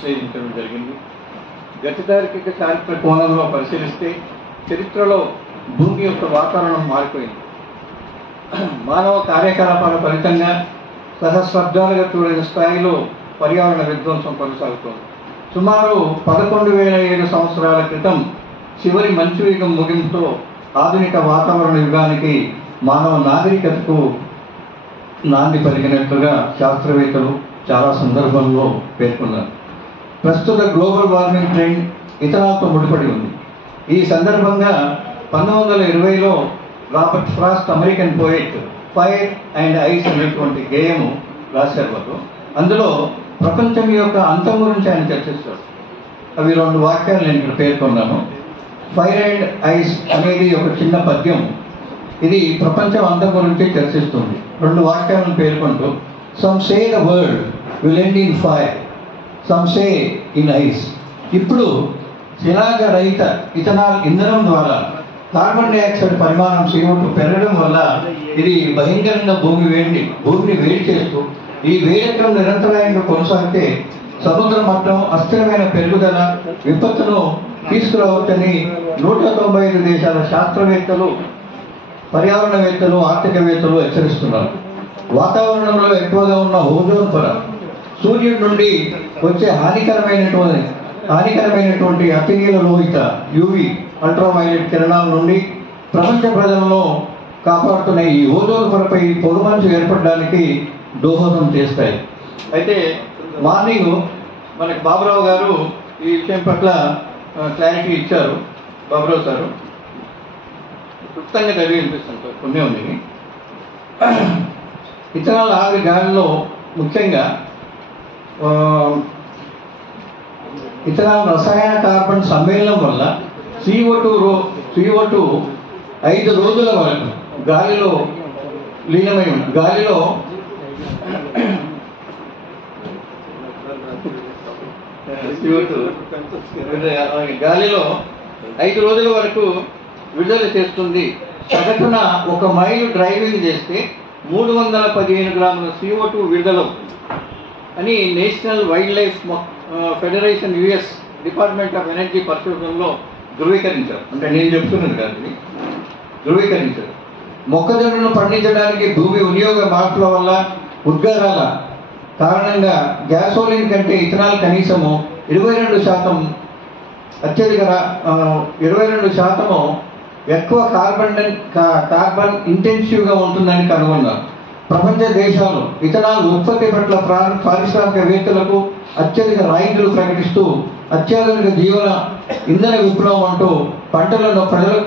విశ్లేషించడం జరిగింది. గతితార్కిక చారిత్రక కోణంలో పరిశీలిస్తే చరిత్రలో భూమి యొక్క వాతావరణం మారిపోయింది. మానవ కార్యకలాపాల ఫలితంగా సహస్రాబ్దాలుగా చూడని స్థాయిలో పర్యావరణ విధ్వంసం కొనసాగుతోంది. సుమారు 11,007 సంవత్సరాల క్రితం చివరి మంచు యుగం ముగింపుతో ఆధునిక వాతావరణ యుగానికి మానవ నాగరికతకు నాంది పలికినట్లుగా శాస్త్రవేత్తలు చాలా సందర్భంలో పేర్కొన్నారు. ప్రస్తుత గ్లోబల్ వార్మింగ్ ట్రెండ్ ఇథనాల్తో ముడిపడి ఉంది. ఈ సందర్భంగా 1920లో Robert Frost American poet fire and ice అనేటువంటి గేయము రాశారు వాళ్ళు. అందులో ప్రపంచం యొక్క అంతం గురించి ఆయన చర్చిస్తారు. అవి 2 వాక్యాలు నేను ఇక్కడ పేర్కొన్నాను. ఫైర్ అండ్ ఐస్ అనేది ఒక చిన్న పద్యం. ఇది ప్రపంచం అంతం గురించి చర్చిస్తుంది. 2 వాక్యాలను పేర్కొంటూ some say the world will end in fire, some say in ice. ఇప్పుడు శిలాజ రహిత ఇథనాల్ ఇంధనం ద్వారా కార్బన్ డైఆక్సైడ్ పరిమాణం CO2 పెరగడం వల్ల ఇది భయంకరంగా భూమిని వేడి చేస్తూ ఈ వేడెక్కడం నిరంతరాయంగా కొనసాగితే సముద్ర మట్టం అస్థిరమైన పెరుగుదల విపత్తును తీసుకురావచ్చని 195 దేశాల శాస్త్రవేత్తలు, పర్యావరణవేత్తలు, ఆర్థికవేత్తలు హెచ్చరిస్తున్నారు. వాతావరణంలో ఎక్కువగా ఉన్న ఓజోన్ పొర సూర్యుడి నుండి వచ్చే హానికరమైనటువంటి అతినీల లోహిత యూవి అల్ట్రావైలెట్ కిరణాల నుండి ప్రపంచ ప్రజలను కాపాడుతున్న ఈ ఓజోన్ పొరపై పొగమంచు ఏర్పడడానికి దోహదం చేస్తాయి. అయితే మార్నింగ్ మనకి బాబురావు గారు ఈ విషయం పట్ల క్లారిటీ ఇచ్చారు. బాబురావు సారు క్లుప్తంగా చదివి వినిపిస్తుంది. కొన్ని ఉంది. ఇథనాల్ ఆవిరి గాలిలో ముఖ్యంగా ఇథనాల్ రసాయన కార్బన్ సమ్మేళనం వల్ల CO2 5 రోజుల వరకు గాలిలో లీనమై ఉంది. గాలిలో 5 రోజుల వరకు విడుదల చేస్తుంది. సగటున 1 మైలు డ్రైవింగ్ చేస్తే 315 గ్రాముల CO2 విడుదల అని national wild life federation US department of energy పరిశోధనలో ధృవీకరించారు. అంటే నేను చెప్తున్నాను కాదు, ధృవీకరించారు. మొక్కజొన్నను పండించడానికి భూమి వినియోగ మార్పుల వల్ల ఉద్గారాల కారణంగా గ్యాసోలిన్ కంటే ఇథనాల్ కనీసము 22% ఎక్కువ కార్బన్ ఇంటెన్సివ్గా ఉంటుందని కనుగొన్నారు. ప్రపంచ దేశాలు ఇథనాల్ ఉత్పత్తి పట్ల పారిశ్రామికవేత్తలకు అత్యధిక రాయితీలు ప్రకటిస్తూ అత్యాధునిక ఇంధన విప్లవం అంటూ పంటలను ప్రజలకు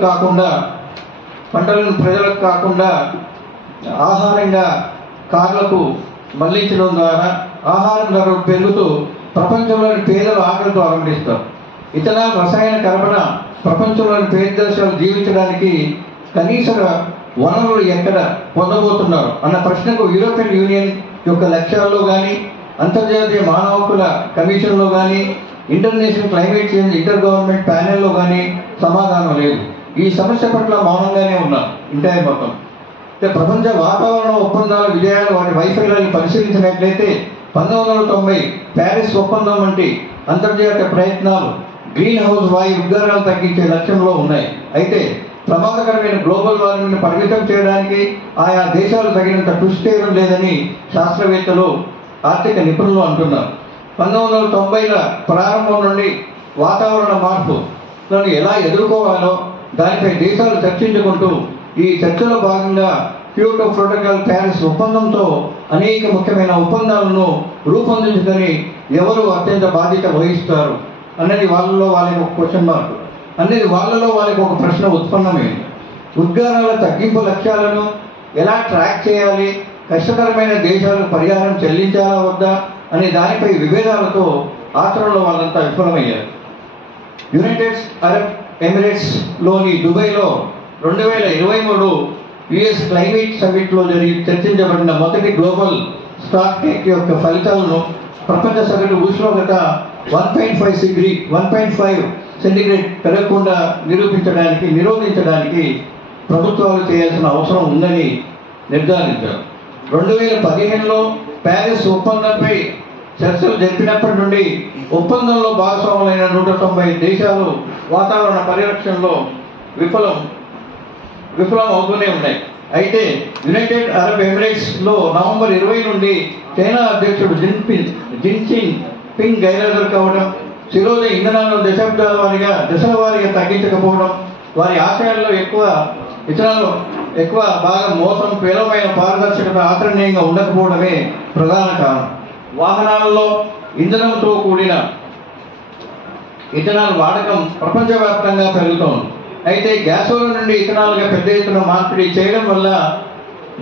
కాకుండా ఆహారంగా కార్లకు మళ్లించడం ద్వారా ఆహారం ధరలు పెరుగుతూ ప్రపంచంలోని పేదలు ఆకలితో అలమటిస్తారు. ఇథనాల్ రసాయన కర్బన ప్రపంచంలోని పేద దేశాలు జీవించడానికి కనీస వనరులు ఎక్కడ పొందబోతున్నారు అన్న ప్రశ్నకు యూరోపియన్ యూనియన్ యొక్క లక్ష్యాల్లో కానీ, అంతర్జాతీయ మానవ హక్కుల కమిషన్లో కానీ, international climate change inter government ప్యానెల్లో కానీ సమాధానం లేదు. ఈ సమస్య పట్ల మౌనంగానే ఉన్నారు ఇంటైర్ మొత్తం. ప్రపంచ వాతావరణ ఒప్పందాల విజయాలు, వాటి వైఫల్యాన్ని పరిశీలించినట్లయితే 1990 ప్యారిస్ ఒప్పందం వంటి అంతర్జాతీయ ప్రయత్నాలు గ్రీన్ హౌస్ వాయు ఉద్గారాలు తగ్గించే లక్ష్యంలో ఉన్నాయి. అయితే ప్రమాదకరమైన గ్లోబల్ వార్మింగ్ని పరిమితం చేయడానికి ఆయా దేశాలు తగినంత కృషి చేయడం లేదని శాస్త్రవేత్తలు, ఆర్థిక నిపుణులు అంటున్నారు. 1990ల ప్రారంభం నుండి వాతావరణ మార్పులను ఎలా ఎదుర్కోవాలో దానిపై దేశాలు చర్చించుకుంటూ ఈ చర్చలో భాగంగా క్యోటో ప్రోటోకాల్, ప్యారిస్ ఒప్పందంతో అనేక ముఖ్యమైన ఒప్పందాలను రూపొందించుకొని ఎవరు అత్యంత బాధ్యత వహిస్తారు అన్నది వాళ్ళలో వాళ్ళకి ఒక క్వశ్చన్ మార్క్, అనేది వాళ్ళలో వాళ్ళకి ఒక ప్రశ్న ఉత్పన్నమైంది. ఉద్గారాల తగ్గింపు లక్ష్యాలను ఎలా ట్రాక్ చేయాలి, కష్టతరమైన దేశాలకు పరిహారం చెల్లించాలా వద్దా అనే దానిపై విభేదాలతో ఆచరణలో వాళ్ళంతా విఫలమయ్యారు. యునైటెడ్ అరబ్ ఎమిరేట్స్లోని దుబాయ్లో 2023 US క్లైమేట్ సమిట్లో చర్చించబడిన మొదటి గ్లోబల్ స్టాక్ టేక్ యొక్క ఫలితాలను ప్రపంచ సగటు ఉష్ణోగ్రత 1.5 సెంటీగ్రేడ్ పెరగకుండా నిరోధించడానికి ప్రభుత్వాలు చేయాల్సిన అవసరం ఉందని నిర్ధారించారు. 2015లో ప్యారిస్ ఒప్పందంపై చర్చలు జరిపినప్పటి నుండి ఒప్పందంలో భాగస్వాములైన 190 దేశాలు వాతావరణ పరిరక్షణలో విఫలం అవుతూనే ఉన్నాయి. అయితే యునైటెడ్ అరబ్ ఎమిరేట్స్లో నవంబర్ 20 నుండి చైనా అధ్యక్షుడు జిన్పింగ్ గైర్హాజరు కావడం, శిరోజ ఇంధనాలను దశల వారీగా తగ్గించకపోవడం, వారి ఆశయాల్లో ఎక్కువ భాగం మోసం, పేలవమైన పారదర్శకత ఆచరణీయంగా ఉండకపోవడమే ప్రధాన కారణం. వాహనాలలో ఇంధనంతో కూడిన ఇథనాల్ వాడకం ప్రపంచవ్యాప్తంగా పెరుగుతోంది. అయితే గ్యాసోలిన్ నుండి ఇథనాల్గా పెద్ద ఎత్తున మార్పిడి చేయడం వల్ల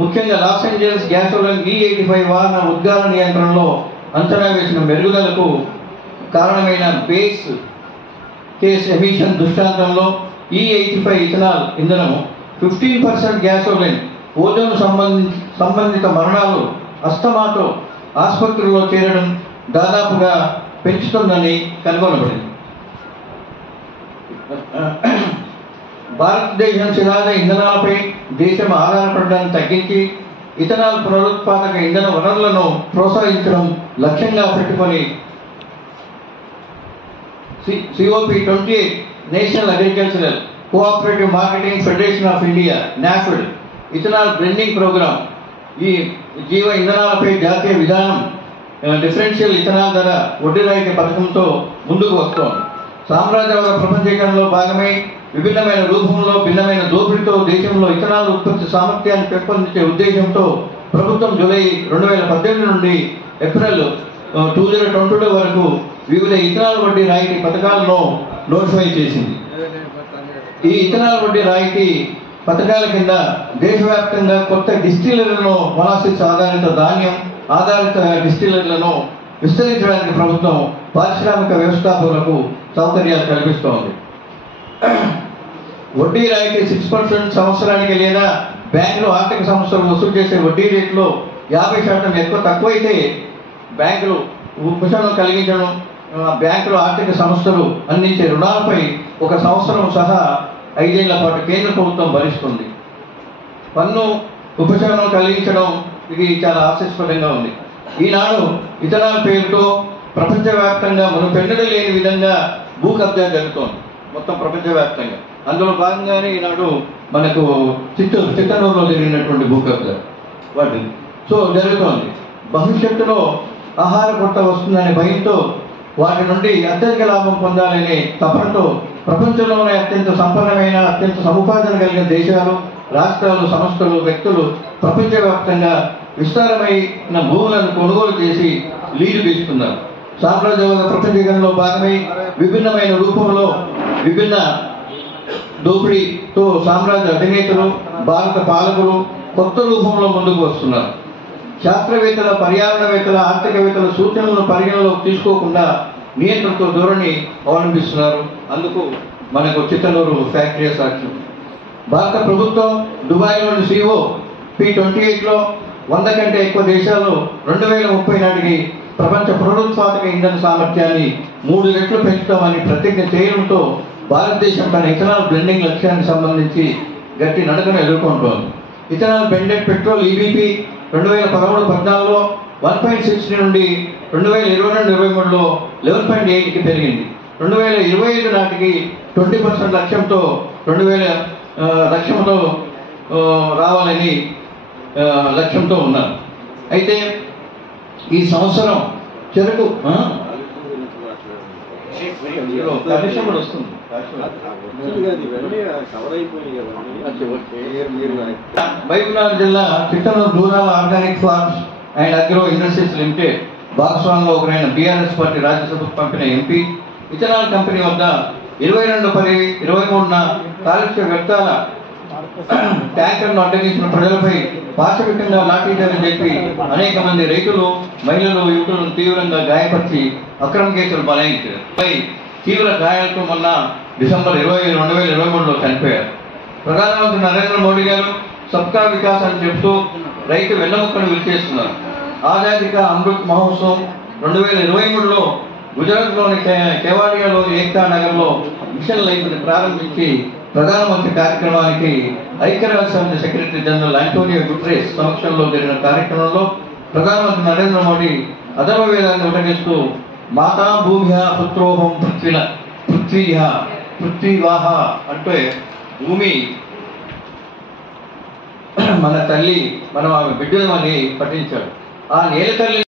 ముఖ్యంగా లాస్ ఏంజల్స్ గ్యాసోలిన్ E85 వాహన ఉద్గార నియంత్రణలో అంచనా వేసిన మెరుగుదలకు కారణమైన బేస్ కేస్ ఎమిషన్ దృష్టాంతంలో E85 ఇథనాల్ ఇంధనము 15% గ్యాసోలిన్ ఓజోన్ సంబంధిత మరణాలు, అస్తమాతో ఆసుపత్రుల్లో చేరడం దాదాపుగా పెంచుతుందని కనుగొనబడింది. భారతదేశం శిలాజ ఇంధనాలపై దేశం ఆధారపడడాన్ని తగ్గించి ఇథనాల్ పునరుత్పాదక ఇంధన వనరులను ప్రోత్సహించడం లక్ష్యంగా పెట్టుకొని COP28 national agricultural cooperative marketing federation of India NAFED ethanol blending programme, ఈ జీవ ఇంధనాలపై జాతీయ విధానం డిఫరెన్షియల్ ఇథనాల్ ధర వడ్డీ రాయితీ పథకంతో ముందుకు వస్తోంది. సామ్రాజ్యవాద ప్రపంచీకరణలో భాగమై విభిన్నమైన రూపంలో భిన్నమైన దోపిడీతో దేశంలో ఇథనాల్ ఉత్పత్తి సామర్థ్యాన్ని పెంపొందించే ఉద్దేశంతో ప్రభుత్వం జూలై 2018 నుండి ఏప్రిల్ 2022 వరకు వివిధ ఇథనాల్ వడ్డీ రాయితీ పథకాలను నోటిఫై చేసింది. ఈ ఇథనాల్ వడ్డీ రాయితీ పథకాల కింద దేశవ్యాప్తంగా కొత్త డిస్టిలరీలను, మొలాసిస్ ఆధారిత ధాన్యం ఆధారిత డిస్టిలరీలను విస్తరించడానికి ప్రభుత్వం పారిశ్రామిక వ్యవస్థాపకులకు సౌకర్యాలు కల్పిస్తోంది. వడ్డీ రాయితీ 6% సంవత్సరానికి లేదా బ్యాంకులు ఆర్థిక సంస్థలు వసూలు చేసే వడ్డీ రేట్లో 50% తక్కువైతే బ్యాంకులు ఉపశమనం కలిగించడం, బ్యాంకులు ఆర్థిక సంస్థలు అందించే రుణాలపై 1 సంవత్సరం సహా 5 ఏళ్ల పాటు కేంద్ర ప్రభుత్వం భరిస్తుంది. పన్ను ఉపశమనం కలిగించడం ఇది చాలా ఆశాస్పదంగా ఉంది. ఈనాడు ఇథనాల్ పేరుతో ప్రపంచవ్యాప్తంగా మునుపెన్నడూ లేని విధంగా భూ కబ్జా జరుగుతోంది మొత్తం ప్రపంచవ్యాప్తంగా. అందులో భాగంగానే ఈనాడు మనకు చిత్తనూరులో జరిగినటువంటి భూ కబ్జా జరుగుతోంది. భవిష్యత్తులో ఆహార కొరత వస్తుందనే భయంతో వాటి నుండి అత్యధిక లాభం పొందాలనే తపనతో ప్రపంచంలోనే అత్యంత సంపన్నమైన, అత్యంత సముపార్జన కలిగిన దేశాలు, రాష్ట్రాలు, సంస్థలు, వ్యక్తులు ప్రపంచవ్యాప్తంగా విస్తారమైన భూములను కొనుగోలు చేసి లీజు తీసుకున్నారు. సామ్రాజ్యవాద ప్రపంచీకరణలో భాగమై విభిన్నమైన రూపంలో విభిన్న దోపిడీతో సామ్రాజ్య అధినేతలు, భారత పాలకులు కొత్త రూపంలో ముందుకు వస్తున్నారు. శాస్త్రవేత్తల, పర్యావరణవేత్తల, ఆర్థికవేత్తల సూచనలను పరిగణలోకి తీసుకోకుండా నియంత్రణతో ధోరణి అవలంబిస్తున్నారు. అందుకు మనకు చిత్తనూరు ఫ్యాక్టరీ సాక్ష్యం. భారత ప్రభుత్వం దుబాయ్లోని COP28లో 100 కంటే ఎక్కువ దేశాలు 2030 నాటికి ప్రపంచ పునరుత్పాదక ఇంధన సామర్థ్యాన్ని 3 రెట్లు పెంచుతామని ప్రతిజ్ఞ చేయడంతో భారతదేశం తన ఇథనాల్ బ్లెండింగ్ లక్ష్యానికి సంబంధించి గట్టి నడకను ఎదుర్కొంటోంది. ఇథనాల్ బ్లెండెడ్ పెట్రోల్ EBP 2013-14లో 1.6 నుండి 2022-23లో 11.8కి పెరిగింది. 2025 నాటికి 20% లక్ష్యంతో రావాలని లక్ష్యంతో ఉన్నారు. అయితే ఈ సంవత్సరం చెరకు కూడా వస్తుంది. మహబూబ్నగర్ జిల్లా Chittanur rural organic farms and agro industries limited భాగస్వామ్యంలో ఒకరైన BRS పార్టీ రాజ్యసభకు పంపిన ఎంపీ ఇథనాల్ కంపెనీ వద్ద 22/10/23న కాలుష్య వ్యర్థాల ట్యాంకర్ను అడ్డగించిన ప్రజలపై పాశవికంగా లాఠీచార్జి చెప్పి అనేక మంది రైతులు, మహిళలు, యువకులను తీవ్రంగా గాయపరిచి అక్రమ కేసులు బనాయించారు. తీవ్ర గాయాలతో మొన్న డిసెంబర్ 20, 2023లో చనిపోయారు. ప్రధానమంత్రి నరేంద్ర మోడీ గారు సబ్కా వికాస్ అని చెప్తూ రైతు వెన్నముక్కను విరిచేస్తున్నారు. ఆజాదీ కా అమృత్ మహోత్సవం 2023లో గుజరాత్లోని కేవాడియాలోని ఏక్తా నగర్లో మిషన్ లైఫ్ని ప్రారంభించి ప్రధానమంత్రి కార్యక్రమానికి ఐక్యరాజ్యసమితి సెక్రటరీ జనరల్ ఆంటోనియో గుటెరెస్ సమక్షంలో జరిగిన కార్యక్రమంలో ప్రధానమంత్రి నరేంద్ర మోడీ అధమ వేదాన్ని ఉటగిస్తూ మాతా భూమ్య పుత్రోహం పృథ్వీవాహ అంటే భూమి మన తల్లి, మనం ఆమె బిడ్డలమని పఠించాడు. ఆ నేల తల్లి